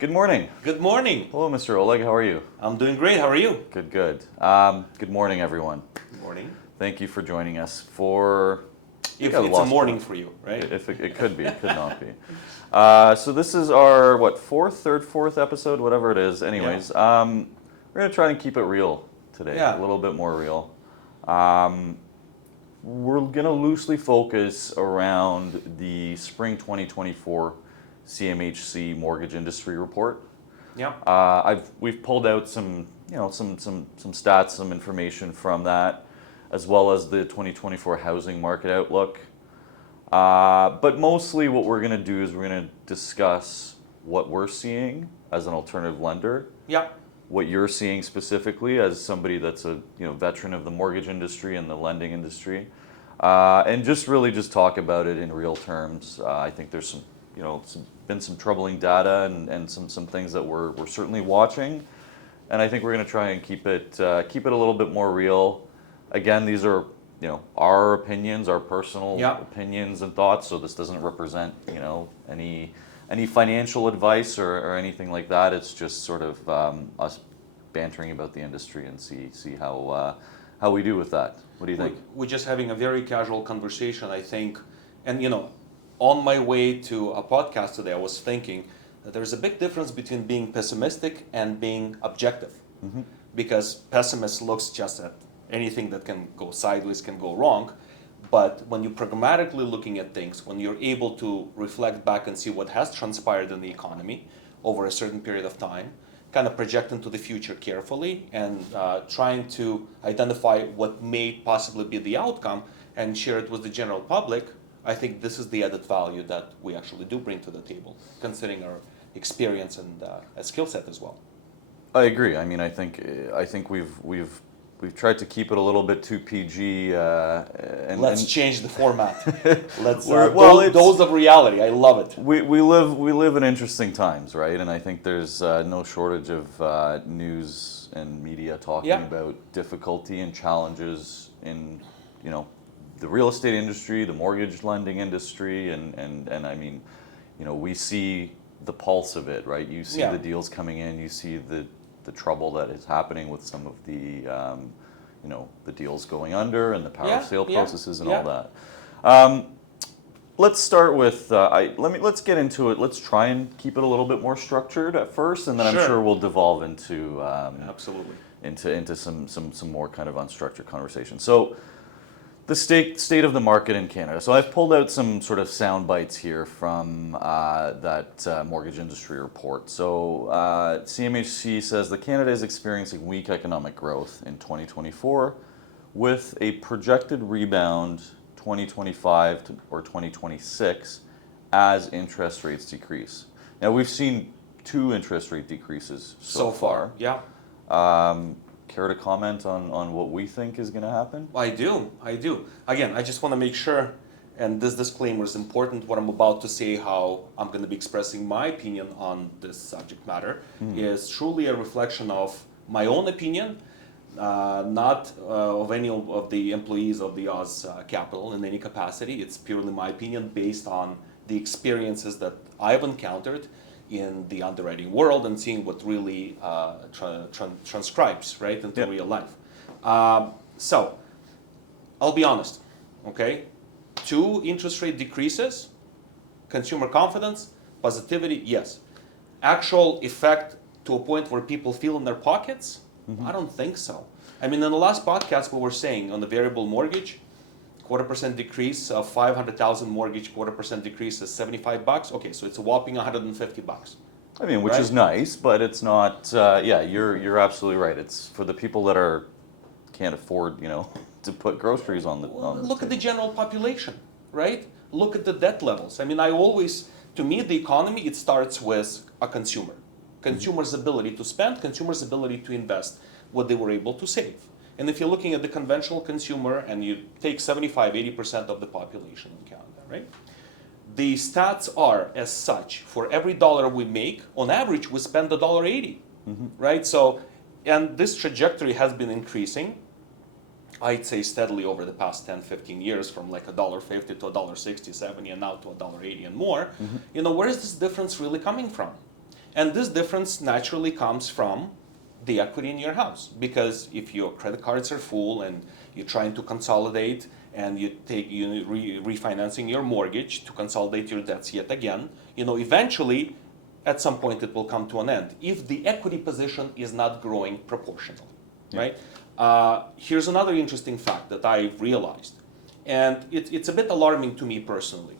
Good morning. Good morning. Hello, Mr. Oleg. How are you? I'm doing great. How are you? Good, good. Good morning, everyone. Good morning. Thank you for joining us for... If it's a morning for you, right? If it could be, it could not be. So this is our, fourth episode, whatever it is. Anyways, we're going to try and keep it real today, a little bit more real. We're going to loosely focus around the spring 2024 CMHC mortgage industry report. Yeah. We've pulled out some stats, some information from that, as well as the 2024 housing market outlook. But mostly what we're going to do is we're going to discuss what we're seeing as an alternative lender. Yeah. What you're seeing specifically as somebody that's a veteran of the mortgage industry and the lending industry, and just talk about it in real terms. I think there's been some troubling data and some things that we're certainly watching, and I think we're going to try and keep it a little bit more real. Again, these are our opinions, our personal opinions and thoughts. So this doesn't represent any financial advice or anything like that. It's just sort of us bantering about the industry and see how we do with that. What do you think? We're just having a very casual conversation, I think. And on my way to a podcast today, I was thinking that there's a big difference between being pessimistic and being objective. Mm-hmm. Because pessimist looks just at anything that can go sideways, can go wrong. But when you're pragmatically looking at things, when you're able to reflect back and see what has transpired in the economy over a certain period of time, kind of project into the future carefully and trying to identify what may possibly be the outcome and share it with the general public, I think this is the added value that we actually do bring to the table, considering our experience and a skill set as well. I agree. I mean, I think we've tried to keep it a little bit too PG. Let's change the format. Let's dose of reality. I love it. We live in interesting times, right? And I think there's no shortage of news and media talking about difficulty and challenges in the real estate industry, the mortgage lending industry, and I mean, we see the pulse of it, right? You see the deals coming in, you see the trouble that is happening with some of the the deals going under and the power of sale processes and all that. Let's start with let's get into it. Let's try and keep it a little bit more structured at first, and then I'm sure we'll devolve into absolutely into some more kind of unstructured conversation. So the state of the market in Canada. So I've pulled out some sort of sound bites here from that mortgage industry report. So CMHC says that Canada is experiencing weak economic growth in 2024 with a projected rebound 2025 or 2026 as interest rates decrease. Now we've seen 2 interest rate decreases so far. Yeah. Care to comment on what we think is going to happen? I do. Again, I just want to make sure, and this disclaimer is important, what I'm about to say, how I'm going to be expressing my opinion on this subject matter, is truly a reflection of my own opinion, not of any of the employees of the Oz Capital in any capacity. It's purely my opinion based on the experiences that I've encountered in the underwriting world and seeing what really transcribes right into real life. So I'll be honest, okay? 2 interest rate decreases, consumer confidence, positivity, yes. Actual effect to a point where people feel in their pockets? I don't think so. I mean, in the last podcast we were saying on the variable mortgage, 0.25% decrease of 500,000 mortgage, 0.25% decrease is $75. Okay, so it's a whopping $150. I mean, which is nice, but it's not. You're absolutely right. It's for the people that can't afford, to put groceries on the. Look at the general population, right? Look at the debt levels. I mean, to me, the economy, it starts with a consumer. Consumer's ability to spend, consumer's ability to invest what they were able to save. And if you're looking at the conventional consumer and you take 75-80% of the population in Canada, right? The stats are as such, for every dollar we make, on average, we spend $1.80, right? So, and this trajectory has been increasing, I'd say steadily over the past 10, 15 years, from like $1.50 to $1.60, $1.70, and now to $1.80 and more. Where is this difference really coming from? And this difference naturally comes from the equity in your house, because if your credit cards are full and you're trying to consolidate and you refinancing your mortgage to consolidate your debts yet again, eventually at some point it will come to an end if the equity position is not growing proportionally, right? Here's another interesting fact that I realized, and it's a bit alarming to me personally,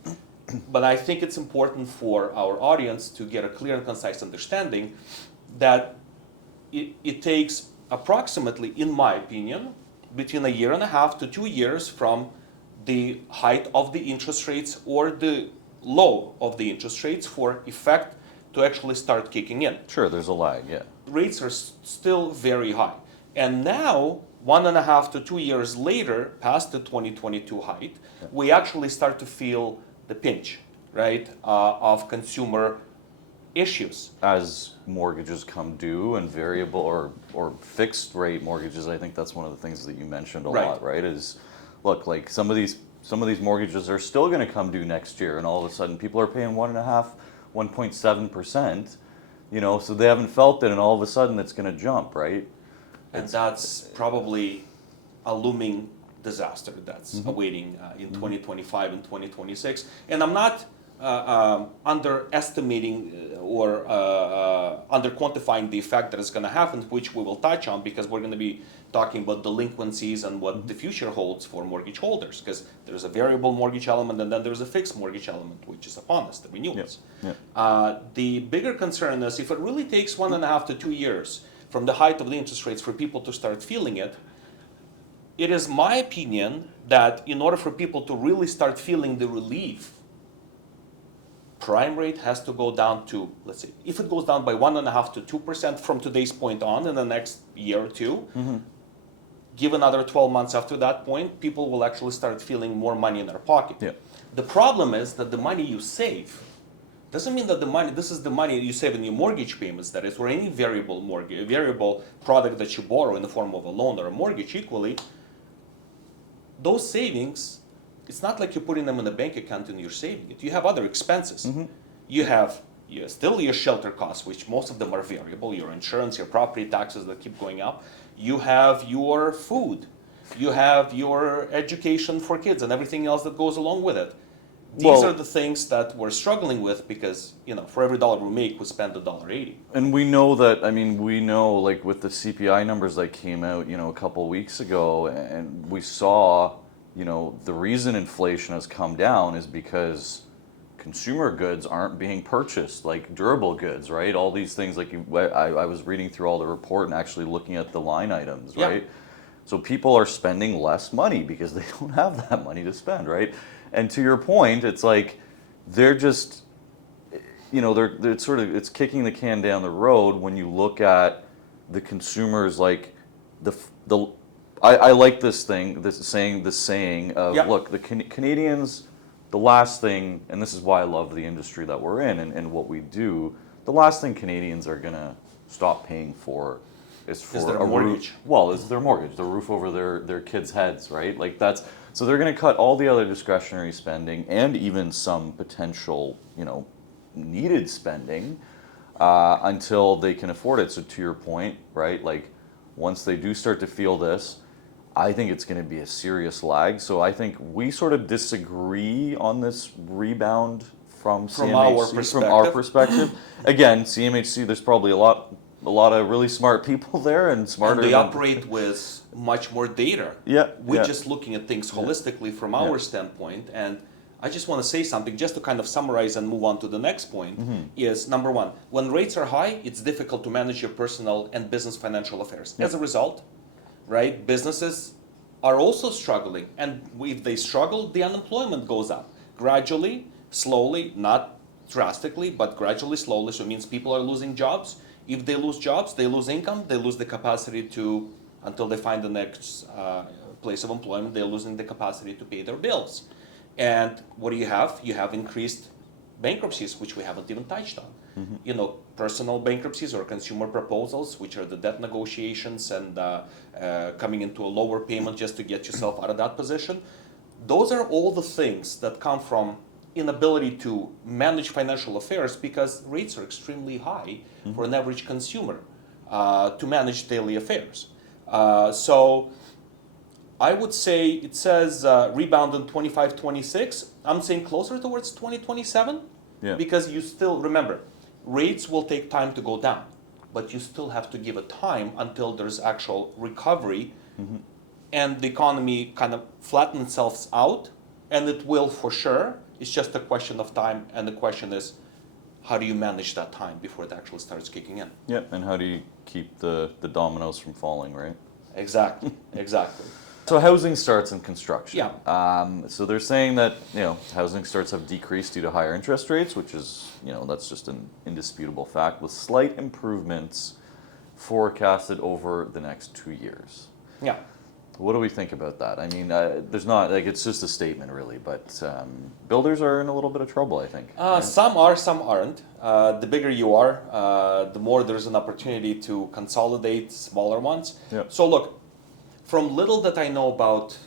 but I think it's important for our audience to get a clear and concise understanding that it takes approximately, in my opinion, between 1.5 to 2 years from the height of the interest rates or the low of the interest rates for effect to actually start kicking in. Sure, there's a lag, yeah. Rates are still very high. And now, 1.5 to 2 years later, past the 2022 height, we actually start to feel the pinch, right, of consumer issues. As mortgages come due and variable or fixed rate mortgages, I think that's one of the things that you mentioned a lot, right? Is look, like some of these mortgages are still going to come due next year, and all of a sudden people are paying 1.5, 1.7%, so they haven't felt it, and all of a sudden it's going to jump, right? And that's probably a looming disaster that's awaiting in 2025 and 2026. And I'm not underestimating or under quantifying the effect that is going to happen, which we will touch on, because we're going to be talking about delinquencies and what the future holds for mortgage holders, because there's a variable mortgage element and then there's a fixed mortgage element, which is upon us, the renewals. The bigger concern is if it really takes 1.5 to 2 years from the height of the interest rates for people to start feeling it, it is my opinion that in order for people to really start feeling the relief, prime rate has to go down to, let's say, if it goes down by 1.5 to 2% from today's point on in the next year or two, give another 12 months after that point, people will actually start feeling more money in their pocket. The problem is that the money you save doesn't mean that this is the money you save in your mortgage payments, that is, or any variable product that you borrow in the form of a loan or a mortgage equally. Those savings, it's not like you're putting them in a bank account and you're saving it. You have other expenses. You have still your shelter costs, which most of them are variable, your insurance, your property taxes that keep going up. You have your food. You have your education for kids and everything else that goes along with it. These are the things that we're struggling with because, for every dollar we make, we spend $1.80. And we know that, like with the CPI numbers that came out, a couple weeks ago, and we saw, the reason inflation has come down is because consumer goods aren't being purchased, like durable goods, right? All these things, like I was reading through all the report and actually looking at the line items, right? So people are spending less money because they don't have that money to spend, right? And to your point, it's like they're just, they're sort of, it's kicking the can down the road when you look at the consumers, like I like this saying of, look, the Canadians, the last thing, and this is why I love the industry that we're in and what we do, the last thing Canadians are going to stop paying for is their mortgage. Is their mortgage, the roof over their kids' heads, right? Like so they're going to cut all the other discretionary spending and even some potential, needed spending until they can afford it. So to your point, right? Like once they do start to feel this, I think it's going to be a serious lag. So I think we sort of disagree on this rebound from CMHC, from our perspective. Again, CMHC, there's probably a lot of really smart people there and smarter. And they operate with much more data. We're just looking at things holistically from our standpoint. And I just want to say something just to kind of summarize and move on to the next point is, number one, when rates are high, it's difficult to manage your personal and business financial affairs. As a result, right, businesses are also struggling. And if they struggle, the unemployment goes up gradually, slowly, not drastically, but gradually, slowly. So it means people are losing jobs. If they lose jobs, they lose income, they lose the capacity to, until they find the next place of employment, they're losing the capacity to pay their bills. And what do you have? You have increased bankruptcies, which we haven't even touched on. Personal bankruptcies or consumer proposals, which are the debt negotiations and coming into a lower payment just to get yourself out of that position. Those are all the things that come from inability to manage financial affairs because rates are extremely high for an average consumer to manage daily affairs. So I would say it says rebound in 25-26. I'm saying closer towards 2027 because you still, remember, rates will take time to go down, but you still have to give it time until there's actual recovery and the economy kind of flattens itself out, and it will for sure. It's just a question of time, and the question is, how do you manage that time before it actually starts kicking in? Yeah, and how do you keep the dominoes from falling, right? Exactly, exactly. So housing starts and construction. Yeah. So they're saying that housing starts have decreased due to higher interest rates, which is that's just an indisputable fact, with slight improvements forecasted over the next 2 years. Yeah. What do we think about that? I mean, there's not it's just a statement really, but builders are in a little bit of trouble, I think. Right? Some are, some aren't. The bigger you are, the more there's an opportunity to consolidate smaller ones. Yep. So look, from little that I know about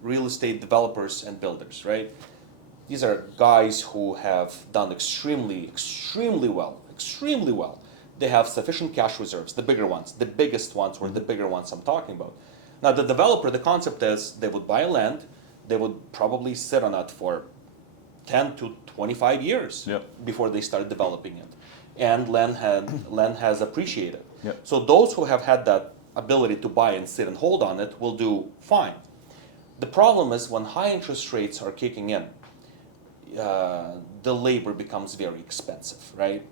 real estate developers and builders, right? These are guys who have done extremely well. They have sufficient cash reserves, the bigger ones, the biggest ones, or the bigger ones I'm talking about. Now, the developer, the concept is they would buy land, they would probably sit on it for 10 to 25 years before they start developing it. And land has appreciated. Yep. So those who have had that ability to buy and sit and hold on it will do fine. The problem is when high interest rates are kicking in, the labor becomes very expensive, right?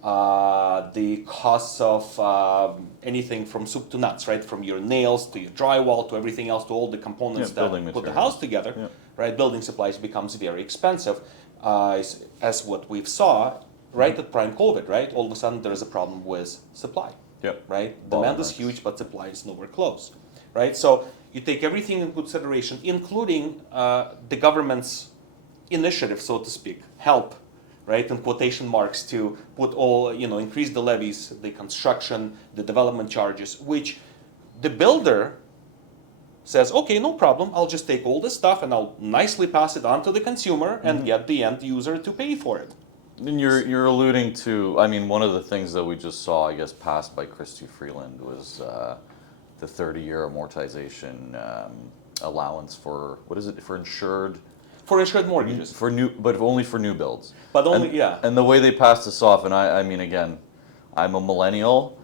The costs of anything from soup to nuts, right? From your nails to your drywall to everything else to all the components that put the house together, right? Building supplies becomes very expensive, as what we've saw right at prime COVID, right? All of a sudden there is a problem with supply, right? Demand is huge, but supply is nowhere close, right? So you take everything in consideration, including the government's initiative, so to speak, help, right, in quotation marks, to put all, increase the levies, the construction, the development charges, which the builder says, okay, no problem, I'll just take all this stuff and I'll nicely pass it on to the consumer and get the end user to pay for it. And you're alluding to, I mean, one of the things that we just saw, I guess, passed by Christy Freeland was the 30-year amortization allowance for, what is it, for insured? For insured mortgages. But only for new builds. But only, And the way they passed this off, and I mean, again, I'm a millennial,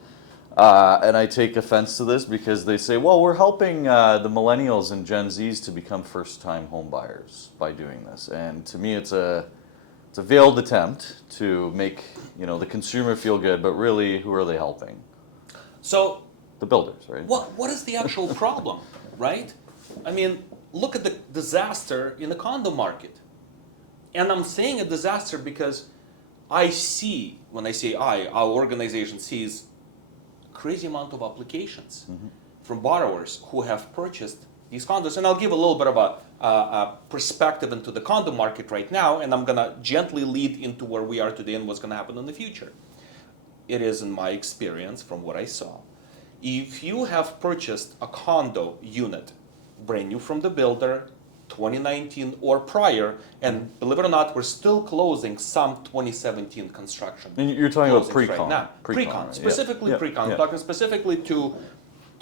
and I take offense to this because they say, well, we're helping the millennials and Gen Zs to become first-time home buyers by doing this. And to me, it's a veiled attempt to make the consumer feel good, but really, who are they helping? So the builders, right? What is the actual problem, right? I mean, look at the disaster in the condo market. And I'm saying a disaster because I see, when I say our organization sees crazy amount of applications from borrowers who have purchased these condos. And I'll give a little bit of a perspective into the condo market right now, and I'm gonna gently lead into where we are today and what's gonna happen in the future. It is, in my experience, from what I saw, if you have purchased a condo unit brand new from the builder, 2019 or prior, and believe it or not, we're still closing some 2017 construction. And you're talking about pre-con. Right now. Pre-con, right? specifically pre-con. I'm talking specifically to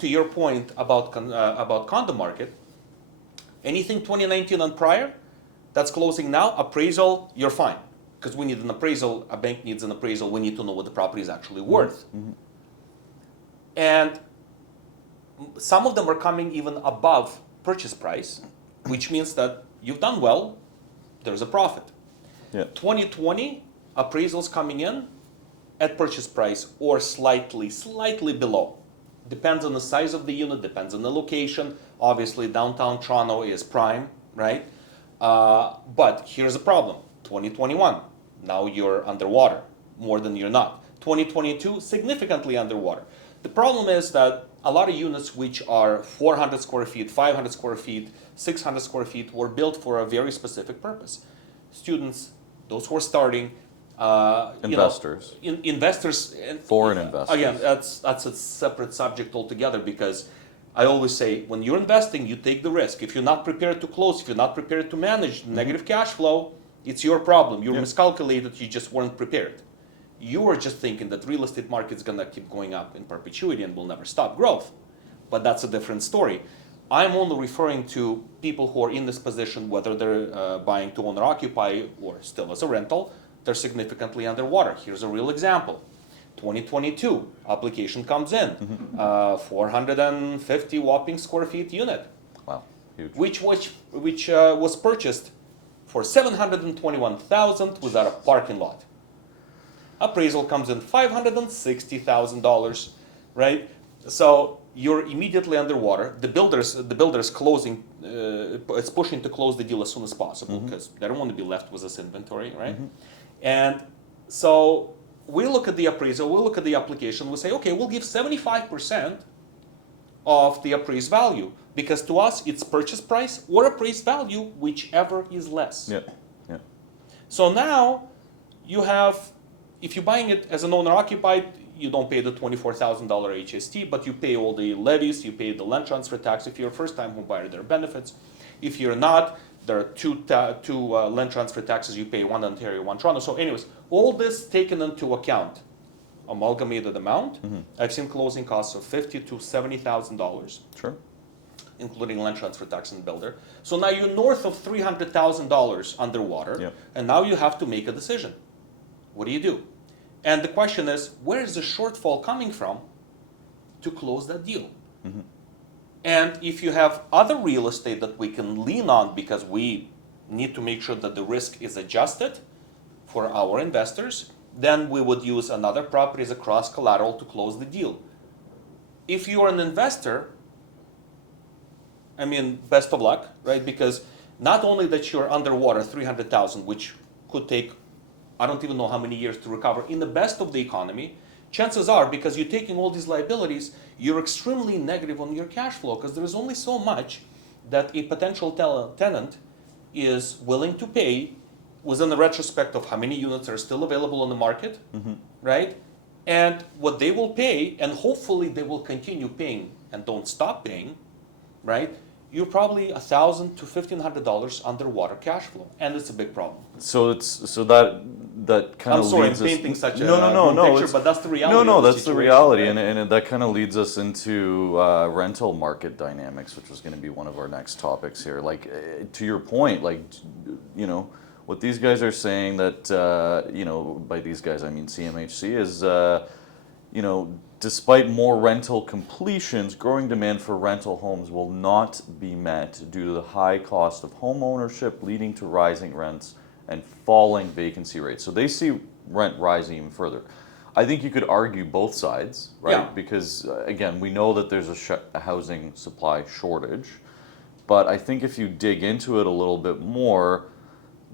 your point about condo market. Anything 2019 and prior, that's closing now, appraisal, you're fine. Because we need an appraisal, a bank needs an appraisal, we need to know what the property is actually worth. And some of them are coming even above purchase price, which means that you've done well, there's a profit. 2020 appraisals coming in at purchase price or slightly below. Depends on the size of the unit, depends on the location. Obviously, downtown Toronto is prime, right? But here's the problem. 2021, now you're underwater more than you're not. 2022, significantly underwater. The problem is that a lot of units which are 400 square feet, 500 square feet, 600 square feet were built for a very specific purpose. Students, those who are starting, investors. Investors. Foreign investors. Again, that's a separate subject altogether, because I always say when you're investing, you take the risk. If you're not prepared to close, if you're not prepared to manage negative cash flow, It's your problem. You miscalculated. You just weren't prepared. You were just thinking that real estate market's gonna keep going up in perpetuity and will never stop growth. But that's a different story. I'm only referring to people who are in this position, whether they're buying to owner occupy or still as a rental, they're significantly underwater. Here's a real example. 2022 application comes in, 450 whopping square feet unit, Wow, huge. which was purchased for 721,000 without a parking lot. Appraisal comes in $560,000, right? So you're immediately underwater. The builder's closing, it's pushing to close the deal as soon as possible because they don't want to be left with this inventory, right? And so we look at the appraisal, we look at the application, we say, okay, we'll give 75% of the appraised value because to us it's purchase price or appraised value, whichever is less. Yeah, yeah. So now you have, if you're buying it as an owner occupied, you don't pay the $24,000 HST, but you pay all the levies, you pay the land transfer tax. If you're a first time home buyer, there are benefits. If you're not, there are two land transfer taxes you pay, one in Ontario, one Toronto. So anyways, all this taken into account, amalgamated amount, I've seen closing costs of $50,000 to $70,000. Sure. Including land transfer tax and builder. So now you're north of $300,000 underwater, Yep. and now you have to make a decision. What do? And the question is, where is the shortfall coming from to close that deal? And if you have other real estate that we can lean on because we need to make sure that the risk is adjusted for our investors, then we would use another property as a cross collateral to close the deal. If you're an investor, I mean, best of luck, right? Because not only that you're underwater 300,000, which could take, I don't even know how many years to recover. In the best of the economy, chances are, because you're taking all these liabilities, you're extremely negative on your cash flow because there is only so much that a potential tenant is willing to pay within the retrospect of how many units are still available on the market, right? And what they will pay, and hopefully they will continue paying and don't stop paying, right? You're probably $1,000 to $1,500 underwater cash flow, and it's a big problem. So that kind of I'm sorry, leads I'm us. painting such a no, picture, it's- but that's the reality. No, of the that's the situation, reality, right? and that kind of leads us into rental market dynamics, which was going to be one of our next topics here. Like to your point, like what these guys are saying that by these guys I mean CMHC is despite more rental completions, growing demand for rental homes will not be met due to the high cost of home ownership, leading to rising rents and falling vacancy rates. So they see rent rising even further. I think you could argue both sides, right? Yeah. Because again, we know that there's a housing supply shortage, but I think if you dig into it a little bit more,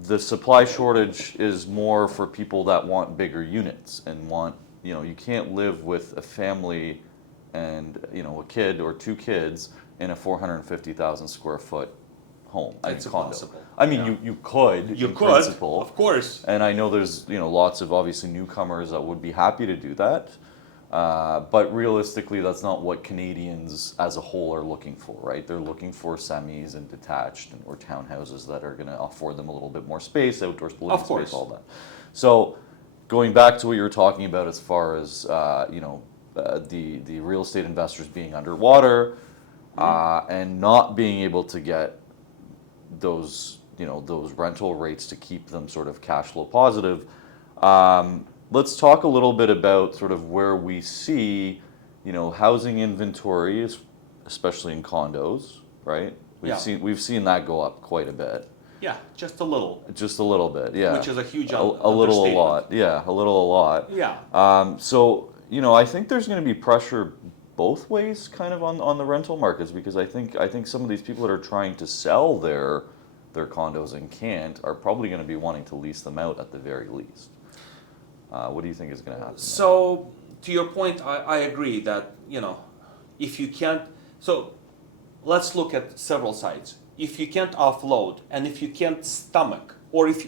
the supply shortage is more for people that want bigger units and want, you can't live with a family and, a kid or two kids in a 450,000 square foot home. It's condo. impossible. I mean, Yeah. you could, You in could, principle. of course. And I know there's, lots of obviously newcomers that would be happy to do that. But realistically, that's not what Canadians as a whole are looking for, right? They're looking for semis and detached or townhouses that are going to afford them a little bit more space, outdoor living Of course. space, all that. So going back to what you were talking about as far as, the real estate investors being underwater and not being able to get those rental rates to keep them sort of cash flow positive. Let's talk a little bit about sort of where we see, housing inventory, especially in condos, right? We've seen that go up quite a bit. Yeah, just a little. Just a little bit, yeah. Which is a huge a little, a lot, yeah, a little, a lot. Yeah. So I think there's going to be pressure both ways, kind of on the rental markets, because I think some of these people that are trying to sell their condos and can't are probably going to be wanting to lease them out at the very least. What do you think is going to happen? So to your point, I agree that if you can't. So let's look at several sides. If you can't offload, and if you can't stomach, or if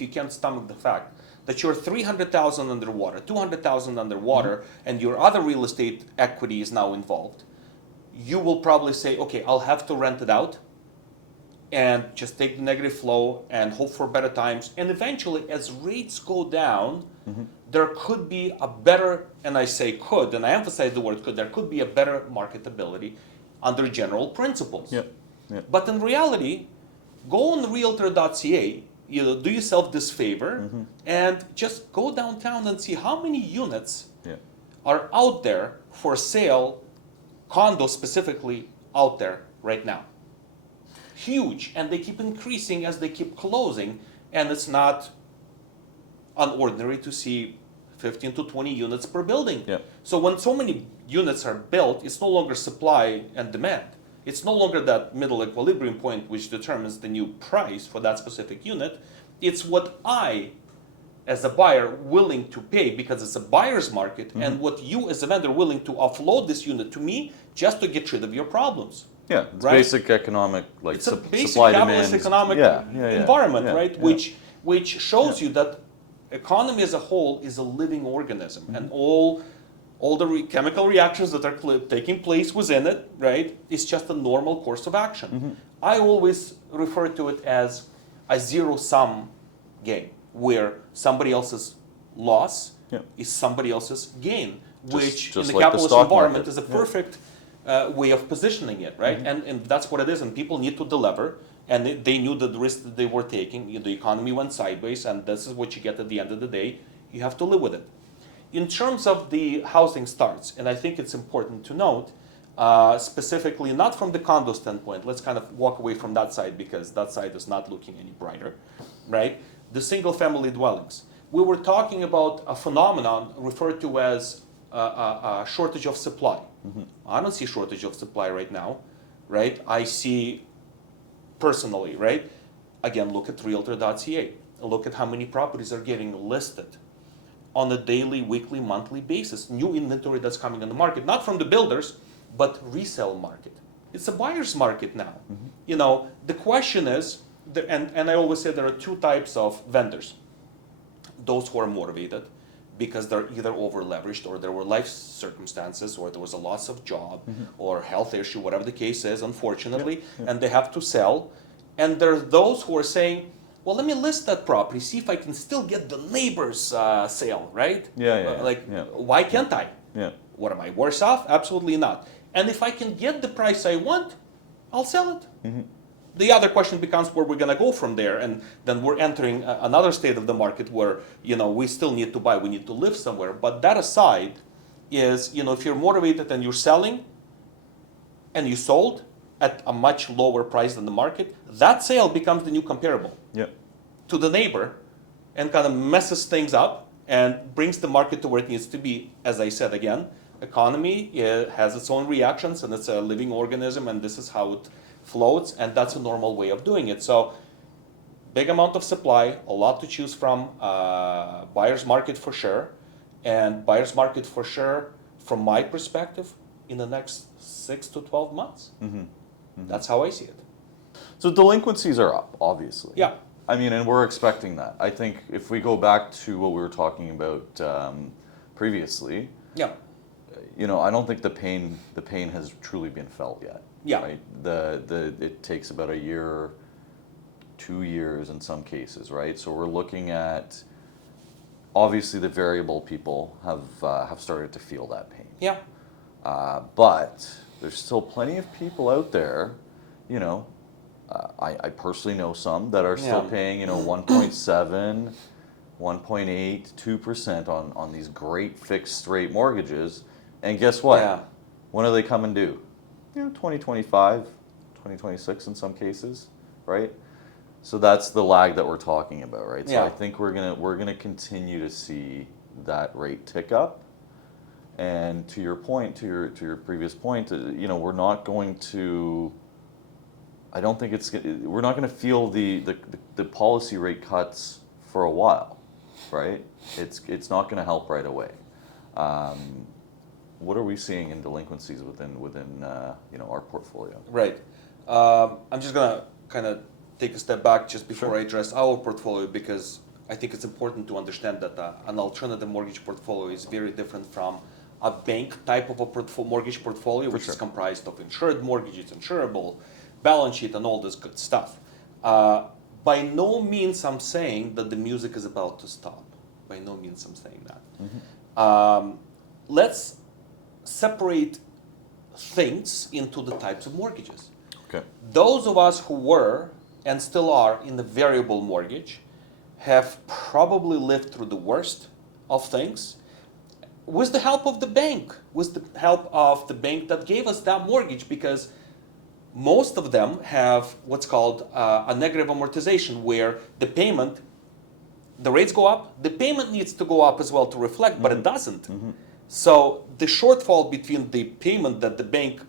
you can't stomach the fact that you're 300,000 underwater, 200,000 underwater, and your other real estate equity is now involved, you will probably say, okay, I'll have to rent it out, and just take the negative flow and hope for better times. And eventually, as rates go down, there could be a better, and I say could, and I emphasize the word could, there could be a better marketability under general principles. Yep. Yep. But in reality, go on realtor.ca, do yourself this favor, and just go downtown and see how many units Yeah. are out there for sale, condos specifically out there right now. Huge, and they keep increasing as they keep closing, and it's not unordinary to see 15 to 20 units per building. Yeah. So when so many units are built, it's no longer supply and demand. It's no longer that middle equilibrium point which determines the new price for that specific unit. It's what I, as a buyer, willing to pay because it's a buyer's market, and what you as a vendor willing to offload this unit to me just to get rid of your problems. Yeah, it's Right? basic economic, like It's a basic supply capitalist demand. economic Yeah. environment, Yeah, right? yeah. Which shows you that economy as a whole is a living organism, and all the chemical reactions that are taking place within it, right, is just a normal course of action. I always refer to it as a zero-sum game, where somebody else's loss Yeah. is somebody else's gain, which just in the like the capitalist stock environment market. is a perfect way of positioning it, right? And that's what it is, and people need to deliver, and they knew the risk that they were taking. The economy went sideways, and this is what you get at the end of the day. You have to live with it. In terms of the housing starts, and I think it's important to note, specifically not from the condo standpoint, let's kind of walk away from that side because that side is not looking any brighter, right? The single family dwellings. We were talking about a phenomenon referred to as a shortage of supply. I don't see shortage of supply right now, right? I see personally, right? Again, look at realtor.ca. Look at how many properties are getting listed on a daily, weekly, monthly basis. New inventory that's coming on the market, not from the builders, but resale market. It's a buyer's market now. The question is, and I always say there are two types of vendors. Those who are motivated because they're either over leveraged or there were life circumstances or there was a loss of job or health issue, whatever the case is, unfortunately, and they have to sell. And there are those who are saying, well, let me list that property, see if I can still get the neighbor's sale, right? Why can't I? Yeah. What, am I worse off? Absolutely not. And if I can get the price I want, I'll sell it. The other question becomes where we're going to go from there, and then we're entering another state of the market where we still need to buy, we need to live somewhere. But that aside, is if you're motivated and you're selling, and you sold at a much lower price than the market, that sale becomes the new comparable to the neighbor, and kind of messes things up and brings the market to where it needs to be. As I said again, economy has its own reactions, and it's a living organism, and this is how it floats, and that's a normal way of doing it. So big amount of supply, a lot to choose from, buyer's market for sure, and buyer's market for sure from my perspective in the next 6 to 12 months. That's how I see it. So delinquencies are up, obviously. Yeah. I mean, and we're expecting that. I think if we go back to what we were talking about previously, Yeah. I don't think the pain has truly been felt yet. Yeah. Right. It takes about a year, 2 years in some cases, right? So we're looking at obviously the variable people have started to feel that pain. Yeah. But there's still plenty of people out there, I personally know some that are still paying 1.7, 1.8, 2% on these great fixed rate mortgages, and guess what? Yeah. When are they coming due? 2025, 2026 in some cases, right? So that's the lag that we're talking about, right? So Yeah. I think we're gonna continue to see that rate tick up. And to your point, to your previous point, we're not going to. I don't think we're not going to feel the policy rate cuts for a while, right? It's not going to help right away. What are we seeing in delinquencies within our portfolio? Right. I'm just gonna kind of take a step back just before I address our portfolio, because I think it's important to understand that an alternative mortgage portfolio is very different from a bank type of a mortgage portfolio, which is comprised of insured mortgages, insurable, balance sheet, and all this good stuff. By no means I'm saying that the music is about to stop. By no means I'm saying that. Let's separate things into the types of mortgages. Okay. Those of us who were and still are in the variable mortgage have probably lived through the worst of things with the help of the bank, that gave us that mortgage, because most of them have what's called a negative amortization, where the rates go up, the payment needs to go up as well to reflect, but it doesn't. So the shortfall between the payment that the bank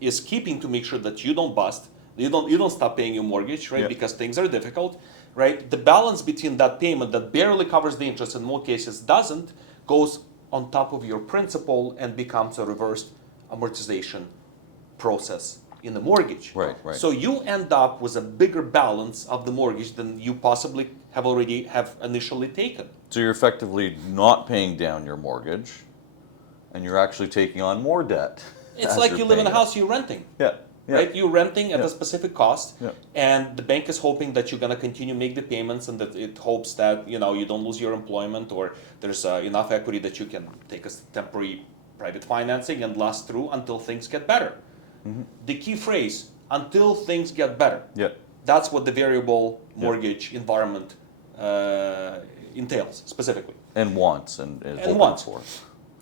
is keeping to make sure that you don't bust, you don't stop paying your mortgage, right? Yeah. Because things are difficult, right? The balance between that payment that barely covers the interest, in most cases doesn't, goes on top of your principal and becomes a reversed amortization process in the mortgage. Right. So you end up with a bigger balance of the mortgage than you possibly have initially taken. So you're effectively not paying down your mortgage, and you're actually taking on more debt. It's as like you're you live in a paying house, you're renting. it. Yeah. Right? You're renting at Yeah. a specific cost, Yeah. and the bank is hoping that you're going to continue make the payments, and that it hopes that you don't lose your employment, or there's enough equity that you can take a temporary private financing and last through until things get better. The key phrase, until things get better. Yeah. That's what the variable mortgage environment entails specifically. And wants and is And hoping wants. for.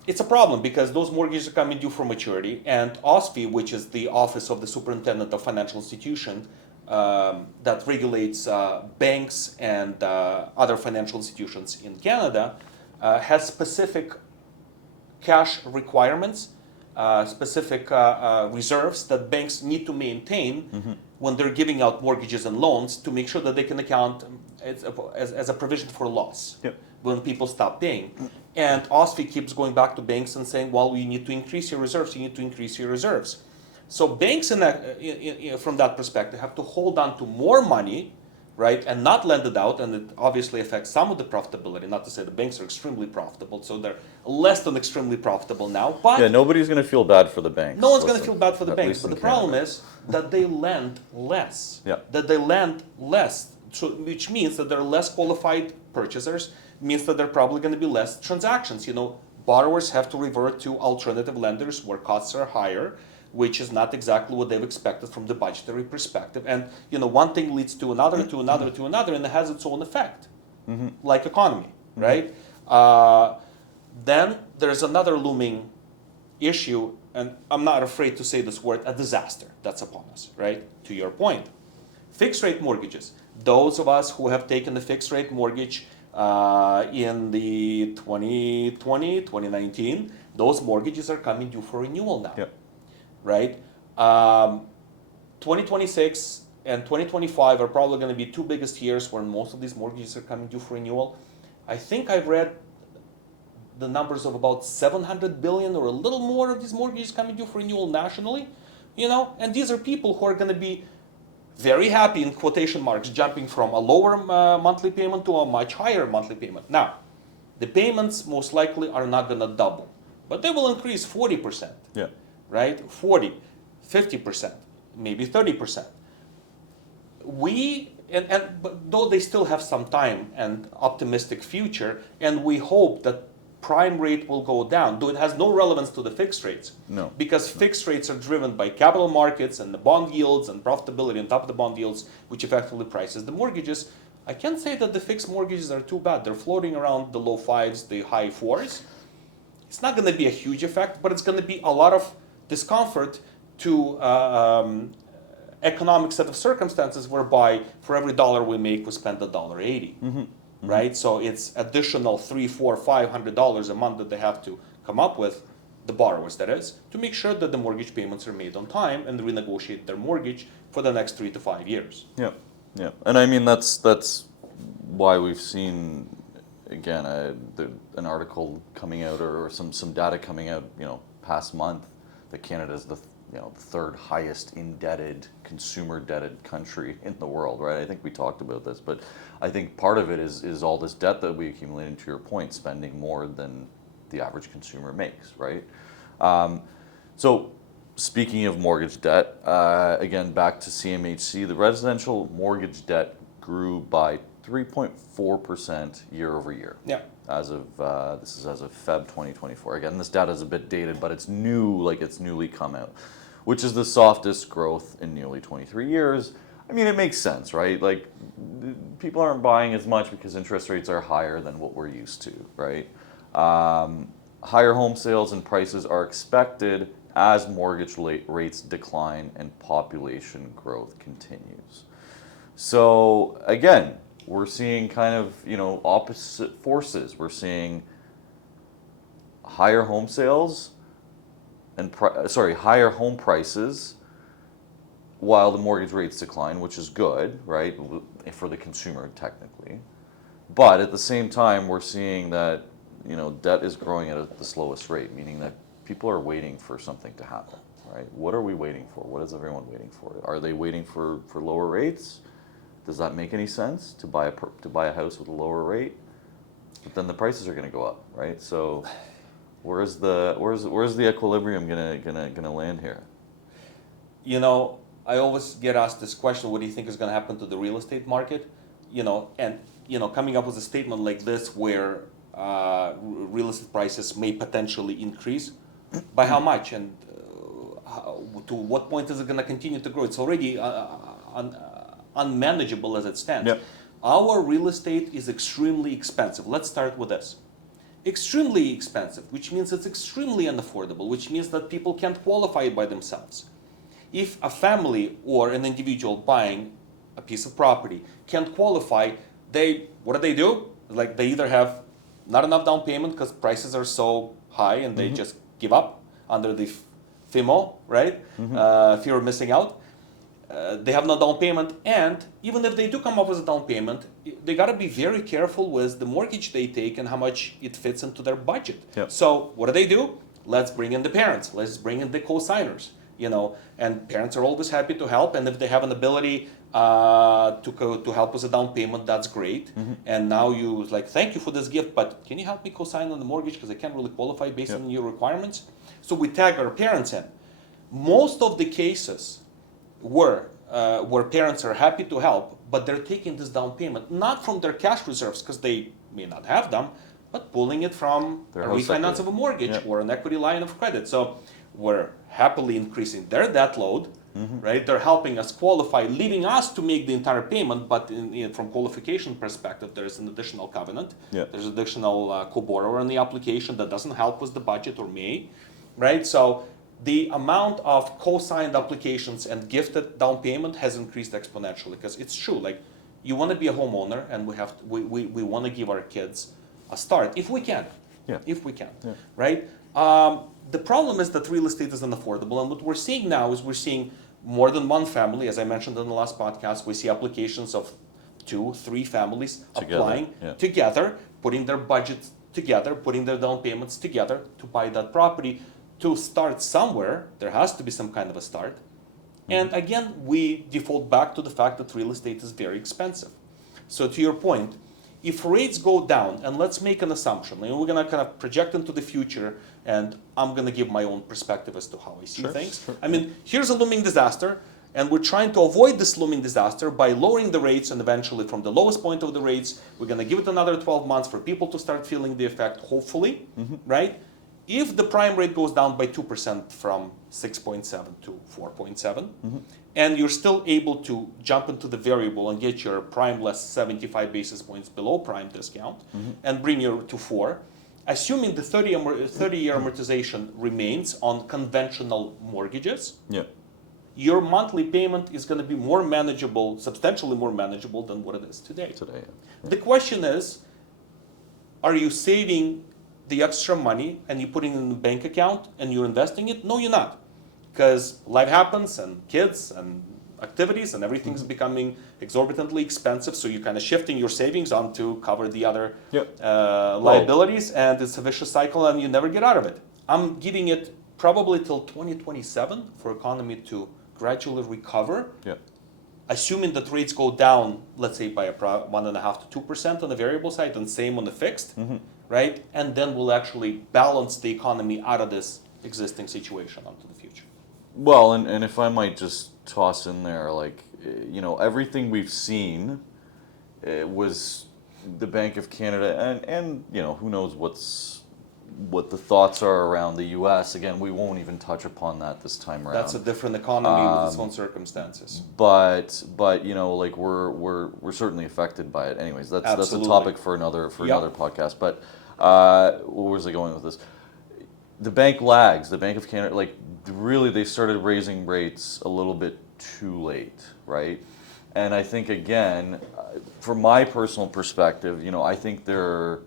It's a problem because those mortgages are coming due for maturity, and OSFI, which is the Office of the Superintendent of Financial Institution, that regulates banks and other financial institutions in Canada, has specific cash requirements, specific reserves that banks need to maintain when they're giving out mortgages and loans, to make sure that they can account as a provision for loss Yep. when people stop paying. And OSFI keeps going back to banks and saying, well, you need to increase your reserves, you need to increase your reserves. So banks from that perspective have to hold on to more money, right, and not lend it out, and it obviously affects some of the profitability. Not to say the banks are extremely profitable, so they're less than extremely profitable now, but Yeah, nobody's going to feel bad for the banks. no one's going to Listen, feel bad for the at banks. least But in the problem Canada. is that they lend less. Yeah. That they lend less, so, which means that there are less qualified purchasers, means that there are probably going to be less transactions. Borrowers have to revert to alternative lenders where costs are higher, which is not exactly what they've expected from the budgetary perspective. And one thing leads to another, to another, to another, and it has its own effect, like economy, right? Then there's another looming issue, and I'm not afraid to say this word, a disaster that's upon us, right? To your point, fixed rate mortgages. Those of us who have taken the fixed rate mortgage in the 2020, 2019, those mortgages are coming due for renewal now. Yep. Right? 2026 and 2025 are probably going to be two biggest years where most of these mortgages are coming due for renewal. I think I've read the numbers of about 700 billion or a little more of these mortgages coming due for renewal nationally, and these are people who are going to be very happy, in quotation marks, jumping from a lower monthly payment to a much higher monthly payment. Now, the payments most likely are not going to double, but they will increase 40%. Yeah. Right? 40, 50%, maybe 30%. But though they still have some time and optimistic future, and we hope that prime rate will go down, though it has no relevance to the fixed rates. No. Because fixed rates are driven by capital markets and the bond yields and profitability on top of the bond yields, which effectively prices the mortgages. I can't say that the fixed mortgages are too bad. They're floating around the low fives, the high fours. It's not going to be a huge effect, but it's going to be a lot of discomfort to economic set of circumstances whereby for every dollar we make, we spend $1.80. Right? So it's additional $300, $400, $500 a month that they have to come up with, the borrowers that is, to make sure that the mortgage payments are made on time and renegotiate their mortgage for the next 3 to 5 years. Yeah, yeah, and I mean that's why we've seen again an article coming out or some data coming out past month that Canada is the third highest indebted, consumer debted country in the world, right? I think we talked about this, but I think part of it is all this debt that we accumulate, and to your point, spending more than the average consumer makes, right? So speaking of mortgage debt, again, back to CMHC, the residential mortgage debt grew by 3.4% year over year. Yeah. As of, this is as of Feb 2024. Again, this data is a bit dated, but it's new, like it's newly come out, which is the softest growth in nearly 23 years. I mean, it makes sense, right? Like, people aren't buying as much because interest rates are higher than what we're used to, right? Higher home sales and prices are expected as mortgage rates decline and population growth continues. So again, we're seeing kind of, opposite forces. We're seeing higher home sales and higher home prices while the mortgage rates decline, which is good, right, for the consumer technically. But at the same time, we're seeing that, debt is growing at the slowest rate, meaning that people are waiting for something to happen, right? What are we waiting for? What is everyone waiting for? Are they waiting for lower rates? Does that make any sense to buy a house with a lower rate? But then the prices are going to go up, right? So where's the equilibrium gonna land here? I always get asked this question: what do you think is going to happen to the real estate market? Coming up with a statement like this, where real estate prices may potentially increase, by how much, and to what point is it going to continue to grow? It's already unmanageable as it stands. Yep. Our real estate is extremely expensive. Let's start with this. Extremely expensive, which means it's extremely unaffordable, which means that people can't qualify by themselves. If a family or an individual buying a piece of property can't qualify, what do? Like, they either have not enough down payment because prices are so high, and they just give up under the FOMO, right? Fear of missing out. They have no down payment, and even if they do come up with a down payment, they got to be very careful with the mortgage they take and how much it fits into their budget. Yep. So what do? Let's bring in the parents. Let's bring in the co-signers. And parents are always happy to help, and if they have an ability to help with a down payment, that's great. And now you thank you for this gift, but can you help me co-sign on the mortgage because I can't really qualify based on your requirements? So we tag our parents in. Most of the cases where parents are happy to help, but they're taking this down payment not from their cash reserves because they may not have them, but pulling it from a refinance of a mortgage or an equity line of credit. So we're happily increasing their debt load, right? They're helping us qualify, leaving us to make the entire payment, but from qualification perspective, there's an additional covenant. There's additional co-borrower in the application that doesn't help with the budget or may, right? So the amount of co-signed applications and gifted down payment has increased exponentially, because it's true, like, you want to be a homeowner, and we want to give our kids a start if we can, right? The problem is that real estate is unaffordable, and what we're seeing now is we're seeing more than one family. As I mentioned in the last podcast, we see applications of 2-3 families applying together, putting their budgets together, putting their down payments together to buy that property. To start somewhere, there has to be some kind of a start. And again, we default back to the fact that real estate is very expensive. So to your point, if rates go down, and let's make an assumption, we're going to kind of project into the future, and I'm going to give my own perspective as to how I see things. I mean, here's a looming disaster, and we're trying to avoid this looming disaster by lowering the rates, and eventually from the lowest point of the rates, we're going to give it another 12 months for people to start feeling the effect, hopefully, right? If the prime rate goes down by 2% from 6.7 to 4.7, and you're still able to jump into the variable and get your prime less 75 basis points below prime discount and bring you to 4, assuming the 30-year amortization remains on conventional mortgages, your monthly payment is going to be more manageable, substantially more manageable than what it is today. The question is, are you saving the extra money and you're putting it in the bank account and you're investing it? No, you're not. Because life happens, and kids and activities and everything's becoming exorbitantly expensive, so you're kind of shifting your savings on to cover the other liabilities, and it's a vicious cycle and you never get out of it. I'm giving it probably till 2027 for economy to gradually recover, assuming that rates go down, let's say by 1.5% to 2% on the variable side, and same on the fixed, right? And then we'll actually balance the economy out of this existing situation onto the future. Well, and if I might just toss in there, like, everything we've seen was the Bank of Canada, and who knows what the thoughts are around the U.S. Again, we won't even touch upon that this time around. That's a different economy with its own circumstances. But like we're certainly affected by it. Anyways, that's Absolutely. a topic for another Yep. podcast. But where was I going with this? The bank lags. The Bank of Canada, like, really, they started raising rates a little bit too late, right? And I think, again, from my personal perspective, I think they're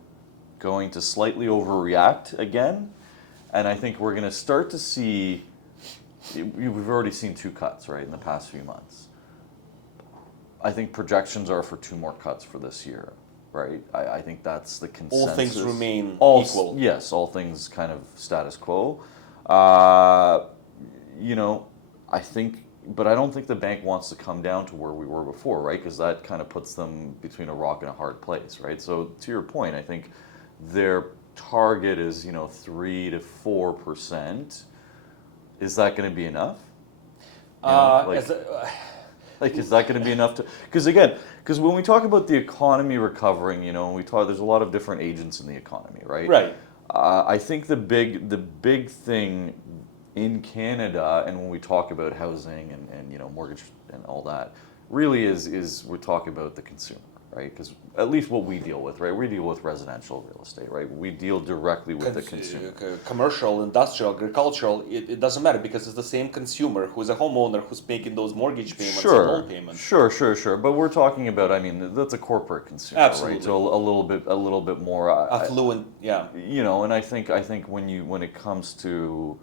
going to slightly overreact again, and I think we're going to start to see. We've already seen 2 cuts, right, in the past few months. I think projections are for 2 more cuts for this year, right? I think that's the consensus. All things remain All, equal. Yes, all things kind of status quo. I think, but I don't think the bank wants to come down to where we were before, right? Because that kind of puts them between a rock and a hard place, right? So to your point, I think their target is 3 to 4%. Is that going to be enough? Is that going to be enough to? Because when we talk about the economy recovering, there's a lot of different agents in the economy, right? Right. I think the big thing in Canada, and when we talk about housing and mortgage and all that, really is we're talking about the consumer, right? Because at least what we deal with, right? We deal with residential real estate, right? We deal directly with the consumer. Commercial, industrial, agricultural, it doesn't matter because it's the same consumer who's a homeowner who's making those mortgage payments and loan payments. Sure. But we're talking about, that's a corporate consumer, Absolutely. right? So a little bit more Affluent, yeah. And I think when it comes to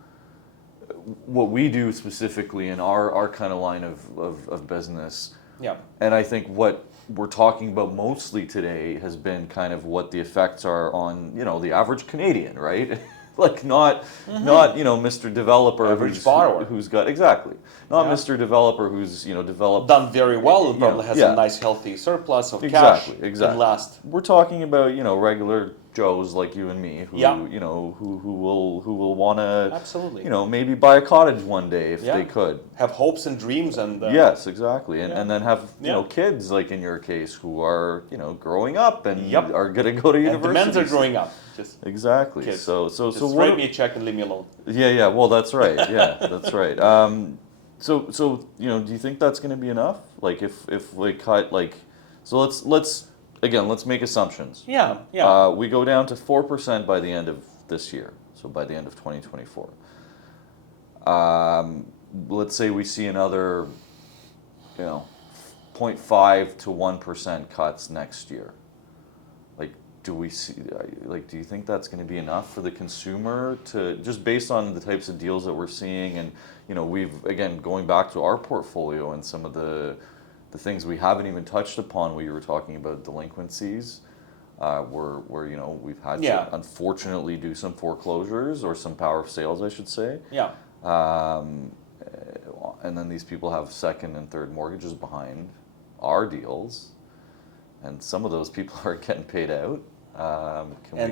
what we do specifically in our kind of line of business, Yeah. and I think what we're talking about mostly today has been kind of what the effects are on the average Canadian, right? Like not Mr. Developer Average borrower. who's got exactly not Yeah. Mr. Developer who's developed Done very well and probably has yeah. a nice healthy surplus of Exactly. cash in last. We're talking about regular Joes like you and me who Yeah. who will want to Absolutely. maybe buy a cottage one day if Yeah. they could. Have hopes and dreams and Yes, exactly, and yeah. and then have Yeah. kids like in your case who are growing up and Yep. are going to go to and university. the men's are growing up. Just Exactly. kids. So Just what? write me a check and leave me alone. Yeah. Well, that's right. Yeah, that's right. So do you think that's going to be enough? Like if we cut so let's make assumptions. Yeah. We go down to 4% by the end of this year. So by the end of 2024. Let's say we see another 0.5 to 1% cuts next year. Do you think that's going to be enough for the consumer to, just based on the types of deals that we're seeing, and we've, again, going back to our portfolio and some of the things we haven't even touched upon, where you were talking about delinquencies, where we've had Yeah. to unfortunately do some foreclosures or some power of sales, I should say. Yeah. And then these people have second and third mortgages behind our deals, and some of those people aren't getting paid out.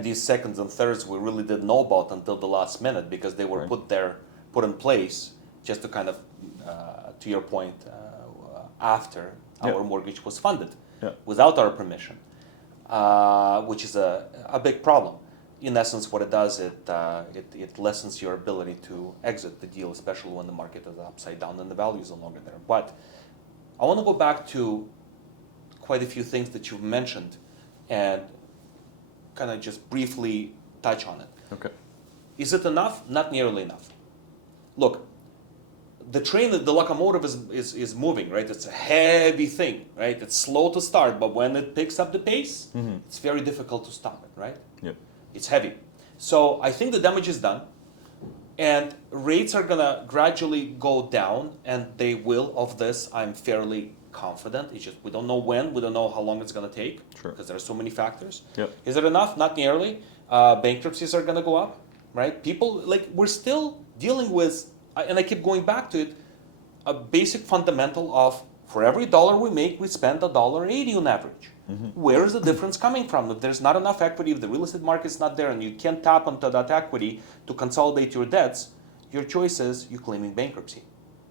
These seconds and thirds we really didn't know about until the last minute because they were Right. put in place just to kind of, to your point, after Yeah. our mortgage was funded Yeah. without our permission, which is a big problem. In essence, what it does, it lessens your ability to exit the deal, especially when the market is upside down and the value is no longer there. But I want to go back to quite a few things that you've mentioned and kind of just briefly touch on it. Okay. Is it enough? Not nearly enough. Look, the train, the locomotive is moving, right? It's a heavy thing, right? It's slow to start, but when it picks up the pace, it's very difficult to stop it, right? Yeah. It's heavy. So I think the damage is done, and rates are gonna gradually go down, and they will. Of this, I'm fairly confident. It's just we don't know when, we don't know how long it's gonna take, Sure. because there are so many factors. Yep. Is it enough? Not nearly. Bankruptcies are gonna go up, right? People, we're still dealing with, and I keep going back to it, a basic fundamental of for every dollar we make, we spend $1.80 on average. Where is the difference coming from? If there's not enough equity, if the real estate market's not there, and you can't tap into that equity to consolidate your debts, your choice is you're claiming bankruptcy.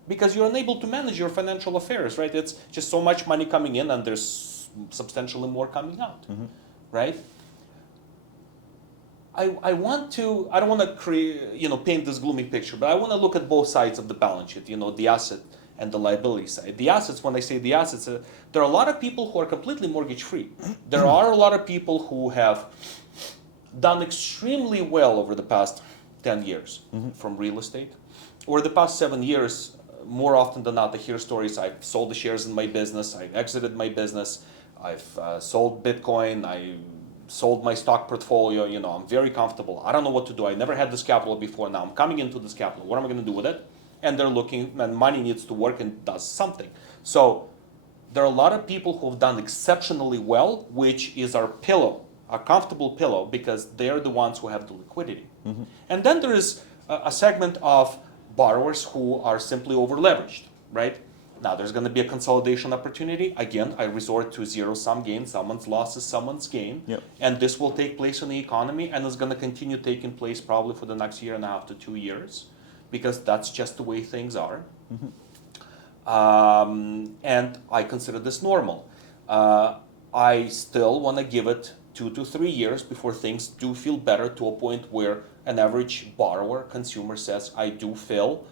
Because you're unable to manage your financial affairs, right? It's just so much money coming in and there's substantially more coming out, right? I don't want to create, paint this gloomy picture, but I want to look at both sides of the balance sheet, the asset and the liability side. The assets, when I say the assets, there are a lot of people who are completely mortgage free. There are a lot of people who have done extremely well over the past 10 years from real estate. Over the past 7 years, more often than not, I hear stories. I've sold the shares in my business. I've exited my business. I've sold Bitcoin. I sold my stock portfolio. I'm very comfortable. I don't know what to do. I never had this capital before. Now I'm coming into this capital. What am I going to do with it? And they're looking, and money needs to work and does something. So there are a lot of people who have done exceptionally well, which is our pillow, our comfortable pillow, because they're the ones who have the liquidity. And then there is a segment of borrowers who are simply over leveraged, right? Now there's going to be a consolidation opportunity. Again, I resort to zero-sum game. Someone's loss is someone's gain. Yep. And this will take place in the economy and is going to continue taking place probably for the next 1.5 to 2 years, because that's just the way things are. And I consider this normal. I still want to give it 2 to 3 years before things do feel better, to a point where an average borrower, consumer says, I do feel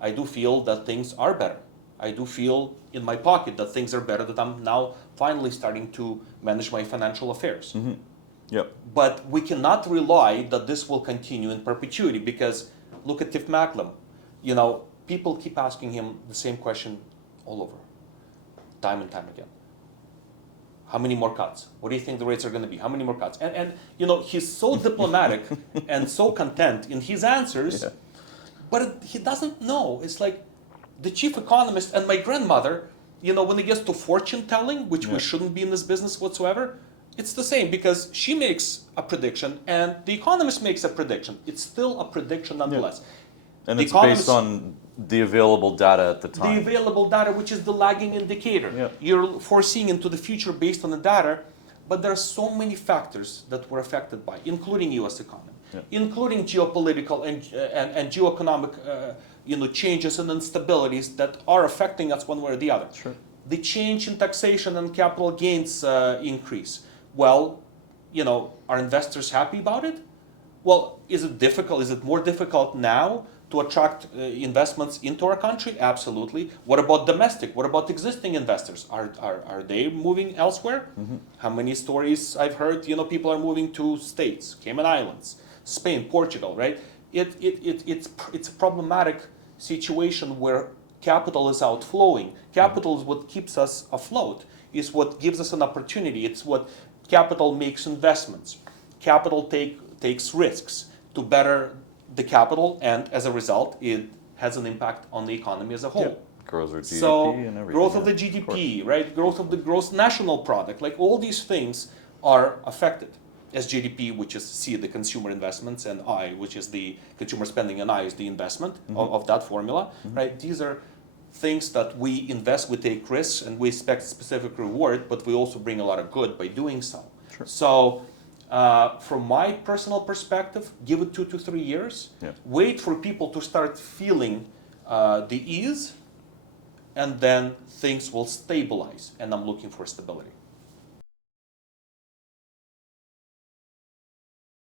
that things are better. I do feel in my pocket that things are better, that I'm now finally starting to manage my financial affairs. Yep. But we cannot rely that this will continue in perpetuity, because look at Tiff Macklem. People keep asking him the same question all over, time and time again. How many more cuts? What do you think the rates are going to be? How many more cuts? And he's so diplomatic and so content in his answers, but he doesn't know. It's like the chief economist and my grandmother, when it gets to fortune telling, which we shouldn't be in this business whatsoever, it's the same, because she makes a prediction and the economist makes a prediction. It's still a prediction nonetheless. And The it's based on the available data at the the time. available data, which is the lagging indicator. Yeah. You're foreseeing into the future based on the data, but there are so many factors that we're affected by, including U.S. economy, including geopolitical and geoeconomic changes and instabilities that are affecting us one way or the other. Sure. The change in taxation and capital gains increase. Well, are investors happy about it? Well, is it difficult? Is it more difficult now to attract investments into our country? Absolutely. What about domestic? What about existing investors? Are they moving elsewhere? How many stories I've heard, people are moving to states, Cayman Islands, Spain, Portugal, right? It's a problematic situation where capital is outflowing. Capital is what keeps us afloat, is what gives us an opportunity. It's what capital makes investments. Capital takes risks to better the capital, and as a result, it has an impact on the economy as a whole. Grows our GDP So, and everything. growth of the GDP, right? Growth of the gross national product, like all these things are affected. As GDP, which is C, the consumer investments, and I, which is the consumer spending, and I is the investment of that formula, right? These are things that we invest, we take risks, and we expect specific reward, but we also bring a lot of good by doing so. Sure. So, from my personal perspective, give it 2 to 3 years. Wait for people to start feeling the ease, and then things will stabilize. And I'm looking for stability.